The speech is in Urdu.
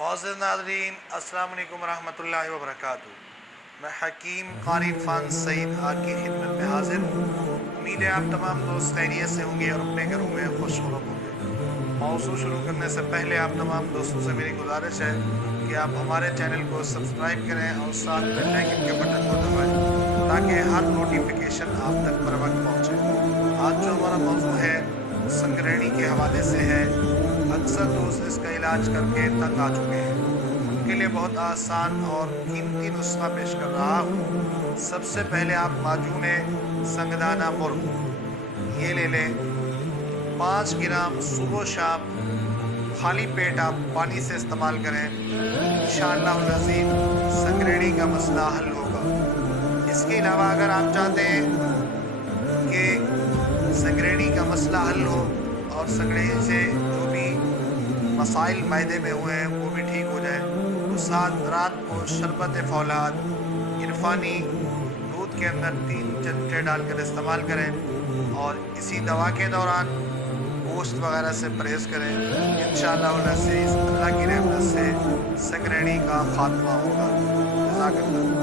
معزز ناظرین السلام علیکم ورحمۃ اللہ وبرکاتہ۔ میں حکیم قاری عرفان سعید آپ کی خدمت میں حاضر ہوں۔ امید ہے آپ تمام دوست خیریت سے ہوں گے اور اپنے گھروں میں خوش خرم ہوں گے۔ موضوع شروع کرنے سے پہلے آپ تمام دوستوں سے میری گزارش ہے کہ آپ ہمارے چینل کو سبسکرائب کریں اور ساتھ بیل آئکن کے بٹن کو دبائیں تاکہ ہر نوٹیفیکیشن آپ تک بر وقت پہنچے۔ آج جو ہمارا موضوع ہے سنگریڑی کے حوالے سے ہے۔ اکثر دوست اس کا علاج کر کے تنگ آ چکے ہیں، ان کے لیے بہت آسان اور قیمتی نسخہ پیش کر رہا ہوں۔ سب سے پہلے آپ معجون سنگدانہ مرغ یہ لے لیں۔ 5 گرام صبح و شام خالی پیٹ آپ پانی سے استعمال کریں، انشاءاللہ العظیم سنگریڑی کا مسئلہ حل ہوگا۔ اس کے علاوہ اگر آپ چاہتے ہیں کہ سنگریڑی کا مسئلہ حل ہو اور سنگریڑی سے جو بھی مسائل معدے میں ہوئے ہیں وہ بھی ٹھیک ہو جائیں، تو ساتھ رات کو شربت فولاد عرفانی دودھ کے اندر 3 چمچے ڈال کر استعمال کریں اور اسی دوا کے دوران گوشت وغیرہ سے پرہیز کریں۔ انشاءاللہ العزیز اللہ کی رحمت سے سنگریڑی کا خاتمہ ہوگا۔ جزاک اللہ۔